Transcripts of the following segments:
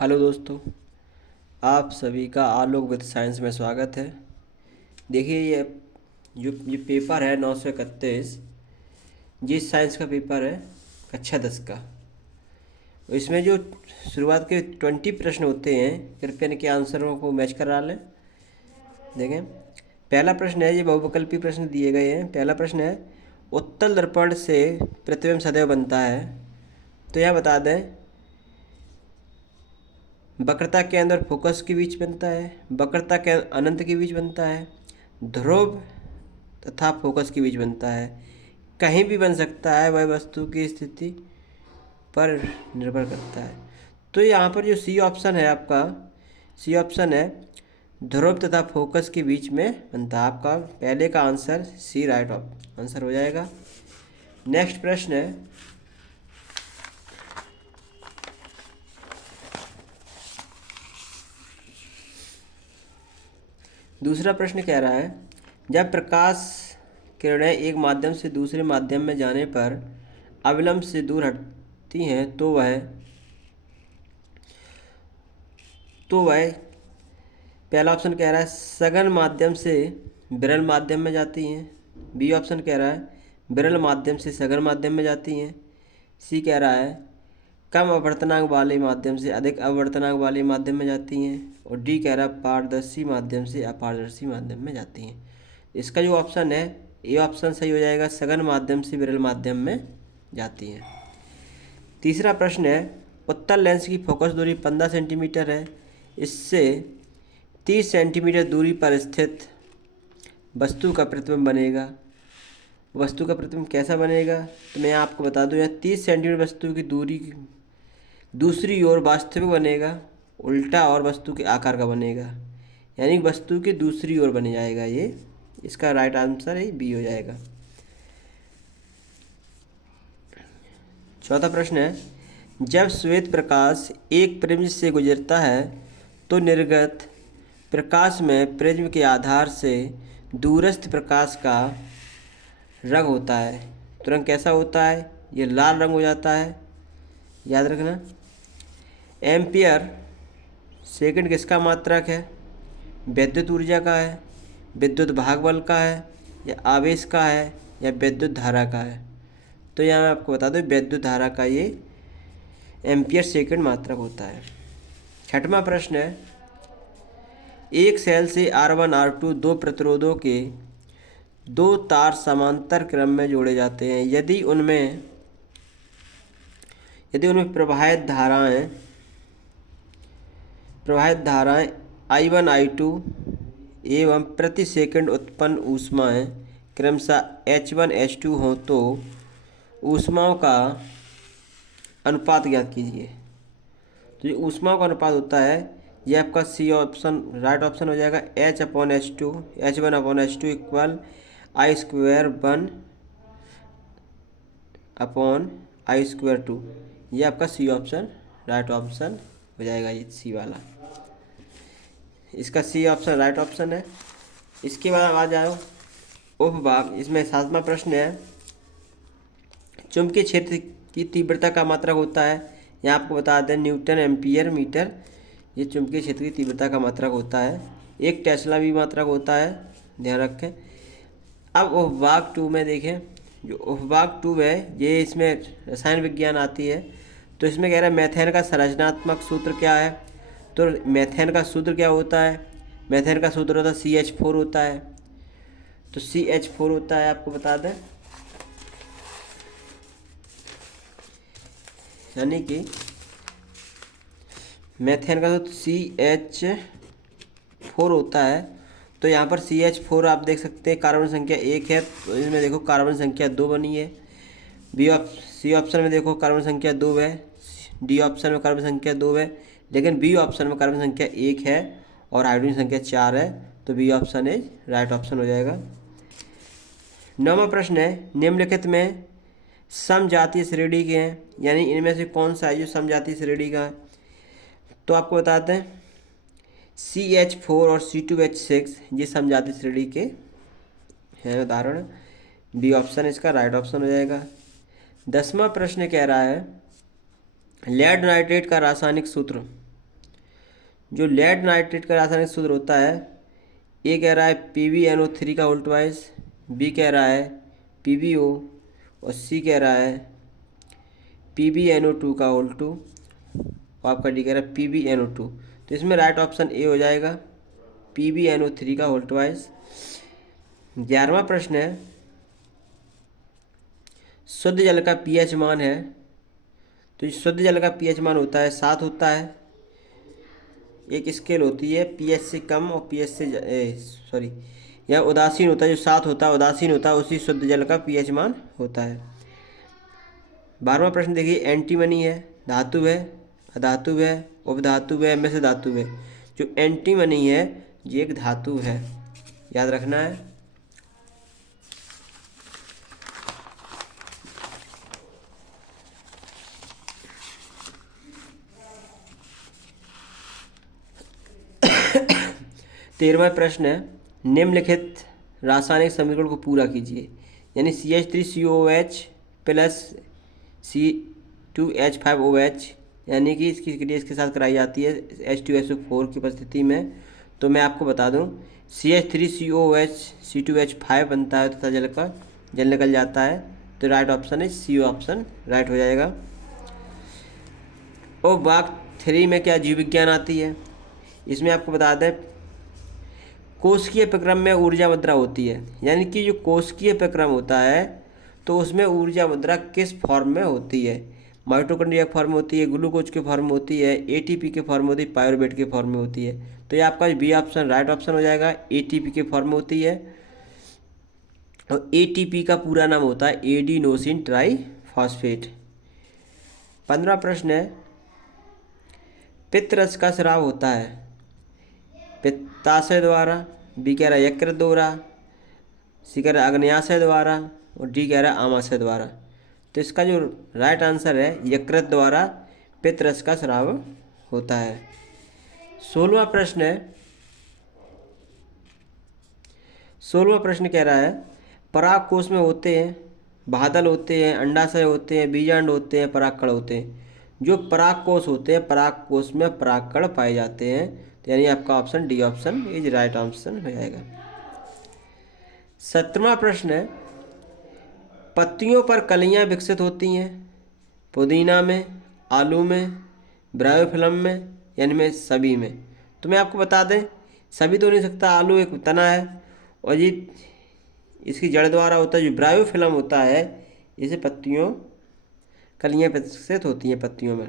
Hello दोस्तों, आप सभी का आलोक विद साइंस में स्वागत है। देखिए ये पेपर है 931। ये साइंस का पेपर है कक्षा 10 का। इसमें जो शुरुआत के 20 प्रश्न होते हैं, कृपया इनके आंसरों को मैच करा लें। देखें, पहला प्रश्न है, ये बहुविकल्पी प्रश्न दिए गए हैं। पहला प्रश्न है, उत्तल दर्पण से प्रतिबिंब सदैव बनता है। तो यह बता दें, वक्रता के अंदर फोकस के बीच बनता है, वक्रता के अनंत के बीच बनता है, ध्रुव तथा फोकस के बीच बनता है, कहीं भी बन सकता है, वह वस्तु की स्थिति पर निर्भर करता है। तो यहाँ पर जो सी ऑप्शन है आपका, सी ऑप्शन है ध्रुव तथा फोकस के बीच में बनता है। आपका पहले का आंसर सी राइट आंसर हो जाएगा। नेक्स्ट प्रश्न है, दूसरा प्रश्न कह रहा है, जब प्रकाश किरणें एक माध्यम से दूसरे माध्यम में जाने पर अविलंब से दूर हटती हैं तो वह पहला ऑप्शन कह रहा है सघन माध्यम से विरल माध्यम में जाती हैं। बी ऑप्शन कह रहा है विरल माध्यम से सघन माध्यम में जाती हैं। सी कह रहा है कम अपवर्तनांक वाले माध्यम से अधिक अपवर्तनांक वाले माध्यम में जाती हैं। और डी कह रहा है पारदर्शी माध्यम से अपारदर्शी माध्यम में जाती हैं। इसका जो ऑप्शन है ये ऑप्शन सही हो जाएगा, सघन माध्यम से विरल माध्यम में जाती हैं। तीसरा प्रश्न है, उत्तल लेंस की फोकस दूरी 15 सेंटीमीटर है। इससे 30 सेंटीमीटर दूरी पर स्थित वस्तु का प्रतिबिंब बनेगा। वस्तु का प्रतिबिंब कैसा बनेगा? तो मैं आपको बता दूं, यहाँ 30 सेंटीमीटर वस्तु की दूरी दूसरी ओर वास्तविक बनेगा, उल्टा और वस्तु के आकार का बनेगा, यानी वस्तु की दूसरी ओर बन जाएगा। ये इसका राइट आंसर है बी हो जाएगा। चौथा प्रश्न है, जब श्वेत प्रकाश एक प्रिज्म से गुजरता है तो निर्गत प्रकाश में प्रिज्म के आधार से दूरस्थ प्रकाश का रंग होता है। तो रंग कैसा होता है? ये लाल रंग हो जाता है, याद रखना। एम्पियर सेकंड किसका मात्रक है? विद्युत ऊर्जा का है, विद्युत भागबल का है, या आवेश का है, या विद्युत धारा का है? तो यहाँ मैं आपको बता दूँ विद्युत धारा का ये एम्पियर सेकंड मात्रक होता है। छठवां प्रश्न है, एक सेल से R1 R2 दो प्रतिरोधों के दो तार समांतर क्रम में जोड़े जाते हैं। यदि उनमें प्रवाहित धाराएं I1 I2 एवं प्रति सेकंड उत्पन्न ऊष्माएं क्रमशः H1 H2 हों तो ऊष्माओं का अनुपात ज्ञात कीजिए। तो ये ऊष्माओं का अनुपात होता है, ये आपका सी ऑप्शन राइट ऑप्शन हो जाएगा। H/H2 H1/H2 इक्वल I²1/I²2, ये आपका सी ऑप्शन राइट ऑप्शन हो जाएगा। ये सी वाला इसका सी ऑप्शन राइट ऑप्शन है। इसके बाद आ जाओ उपभाग। इसमें 7वां प्रश्न है, चुंबकीय क्षेत्र की तीव्रता का मात्रक होता है। यहाँ आपको बता दें न्यूटन एम्पियर मीटर, ये चुंबकीय क्षेत्र की तीव्रता का मात्रक होता है। एक टेस्ला भी मात्रक होता है, ध्यान रखें। अब उपभाग 2 में देखें, जो उपभाग 2 है ये इसमें रसायन विज्ञान आती है। तो इसमें कह रहा है मेथेन का संरचनात्मक सूत्र क्या है? तो मेथेन का सूत्र क्या होता है? मेथेन का सूत्र होता है CH4 होता है। तो CH4 होता है, आपको बता दें, यानी कि मेथेन का सूत्र CH4 होता है। तो यहाँ पर CH4 आप देख सकते हैं कार्बन संख्या 1 है, तो इसमें देखो कार्बन संख्या 2 बनी है। सी ऑप्शन में देखो कार्बन संख्या 2 है, डी ऑप्शन में कार्बन संख्या 2 है, लेकिन बी ऑप्शन में कार्बन संख्या 1 है और हाइड्रोजन संख्या 4 है। तो B option is right option हो जाएगा। 9वां प्रश्न है, निम्नलिखित में समजातीय श्रेणी के हैं, यानी इनमें से कौन सा है जो समजातीय श्रेणी का है? तो आपको बताते हैं CH4 और C2H6 ये समजातीय श्रेणी के हैं उदाहरण। बी ऑप्शन इसका राइट ऑप्शन हो जाएगा। 10वां प्रश्न कह रहा है लेड नाइट्रेट का रासायनिक सूत्र जो लेड नाइट्रेट का रासायनिक सूत्र होता है, ए कह रहा है PbNO3 का होल ट्वाइस, बी कह रहा है PbO और सी कह रहा है PbNO2 का होल टू और आपका डी कह रहा है PbNO2। तो इसमें राइट ऑप्शन ए हो जाएगा, PbNO3 का होल ट्वाइस। 11वां प्रश्न है, शुद्ध जल का pH मान है। तो जो शुद्ध जल का pH मान होता है 7 होता है। एक स्केल होती है pH से कम और pH से या उदासीन होता है, जो 7 होता है उदासीन होता है, उसी शुद्ध जल का pH मान होता है। 12वां प्रश्न देखिए, एंटीमनी है, धातु है, अधातु है, उपधातु है, मिश्र धातु है। जो एंटीमनी है ये एक धातु है, याद रखना है। तेरहवां प्रश्न है, निम्नलिखित रासायनिक समीकरण को पूरा कीजिए। यानी CH3COOH प्लस C2H5OH, यानी कि इसकी क्रिया इसके साथ कराई जाती है H2SO4 की उपस्थिति में। तो मैं आपको बता दूं, CH3COOH C2H5 बनता है तथा जल निकल जाता है। तो राइट ऑप्शन है सी ऑप्शन राइट हो जाएगा। और भाग 3 में क्या जीव विज्ञान आती है, इसमें आपको बता दें कोशिकीय प्रक्रम में ऊर्जा मुद्रा होती है। यानी कि जो कोशिकीय प्रक्रम होता है तो उसमें ऊर्जा मुद्रा किस फॉर्म में होती है, माइटोकॉन्ड्रिया के फॉर्म में होती है, ग्लूकोज के फॉर्म में होती है, ATP के फॉर्म में होती है, पायरुवेट के फॉर्म में होती है। तो ये आपका बी ऑप्शन राइट ऑप्शन हो जाएगा, ATP के फॉर्म में होती है। और ATP का पूरा नाम होता है एडिनोसिन ट्राईफॉस्फेट। 15वां प्रश्न है, पित्तरस का स्राव होता है पित्ताशय द्वारा, बी कह रहा है यकृत द्वारा, सी कह रहा है अग्न्याशय द्वारा और डी कह रहा है आमाशय द्वारा। तो इसका जो राइट आंसर है यकृत द्वारा पित्तरस का स्राव होता है। 16वां प्रश्न है, 16वां प्रश्न कह रहा है पराग कोश में होते हैं बादल होते हैं, अंडाशय होते हैं, बीजांड होते हैं, परागकण होते हैं। जो पराग कोश होते हैं पराग कोश में परागकण पाए जाते हैं। तो यानी आपका option D option is right option हो जाएगा। 17वां प्रश्न है, पत्तियों पर कलियां विकसित होती हैं पुदीना में, आलू में, ब्रायोफिल्म में, यानी में सभी में। तो मैं आपको बता दें सभी तो नहीं सकता, आलू एक तना है और ये इसकी जड़ द्वारा होता है। जो ब्रायोफिल्म होता है इसे पत्तियों कलियां विकसित होती हैं पत्तियों में।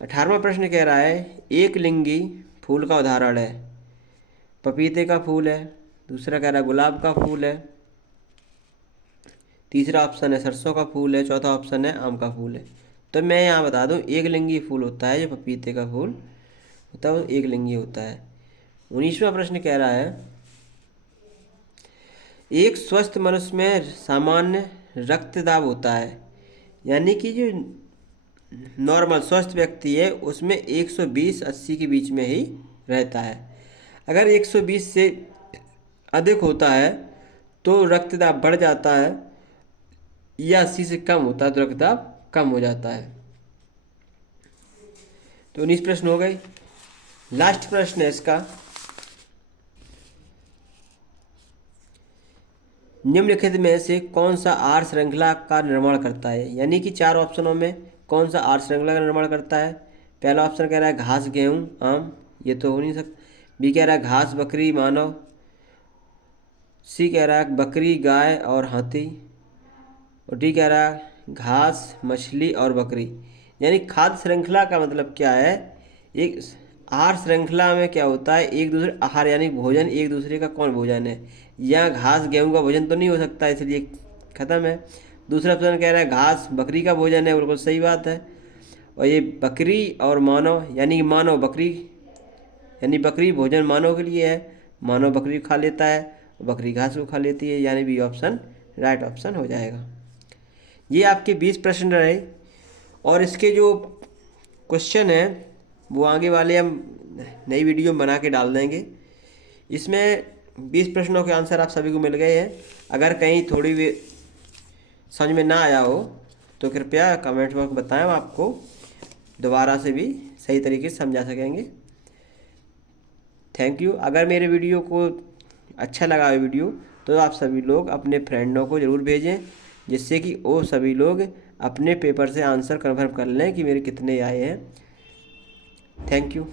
18वां प्रश्न कह रहा है एक लिंगी फूल का उदाहरण है, पपीते का फूल है, दूसरा कह रहा है गुलाब का फूल है, तीसरा ऑप्शन है सरसों का फूल है, चौथा ऑप्शन है आम का फूल है। तो मैं यहाँ बता दूँ एक लिंगी फूल होता है, जो पपीते का फूल होता है वो एक लिंगी होता है। 19वां प्रश्न कह रहा है एक स्वस्थ मनुष्य में सामान्य रक्तदाब होता है। यानी कि जो नॉर्मल स्वस्थ व्यक्ति है उसमें 120-80 के बीच में ही रहता है। अगर 120 से अधिक होता है तो रक्तदाब बढ़ जाता है, या 80 से कम होता है तो रक्तदाब कम हो जाता है। तो 19 प्रश्न हो गए। लास्ट प्रश्न है इसका, निम्नलिखित में से कौन सा आहार श्रृंखला का निर्माण करता है। यानी कि 4 ऑप्शनों में कौन सा आहार श्रृंखला का निर्माण करता है। पहला ऑप्शन कह रहा है घास गेहूँ आम, ये तो हो नहीं सकता। बी कह रहा है घास बकरी मानव, सी कह रहा है बकरी गाय और हाथी और डी कह रहा है घास मछली और बकरी। यानी खाद्य श्रृंखला का मतलब क्या है, एक आहार श्रृंखला में क्या होता है एक दूसरे आहार यानी भोजन एक दूसरे का कौन भोजन है। यहाँ घास गेहूँ का भोजन तो नहीं हो सकता, इसलिए खत्म है। दूसरा ऑप्शन कह रहा है घास बकरी का भोजन है, बिल्कुल सही बात है। और ये बकरी और मानव यानी कि मानव बकरी, यानी बकरी भोजन मानव के लिए है, मानव बकरी खा लेता है, बकरी घास को खा लेती है, यानी बी ऑप्शन राइट ऑप्शन हो जाएगा। ये आपके 20 प्रश्न रहे और इसके जो क्वेश्चन हैं वो आगे वाले हम नई वीडियो बना के डाल देंगे। इसमें 20 प्रश्नों के आंसर आप सभी को मिल गए हैं। अगर कहीं थोड़ी भी समझ में ना आया हो तो कृपया कमेंट बॉक्स में बताएं, हम आपको दोबारा से भी सही तरीके से समझा सकेंगे। Thank you. अगर मेरे वीडियो को अच्छा लगा है वीडियो, तो आप सभी लोग अपने फ्रेंडों को ज़रूर भेजें, जिससे कि वो सभी लोग अपने पेपर से आंसर कन्फर्म कर लें कि मेरे कितने आए हैं। Thank you.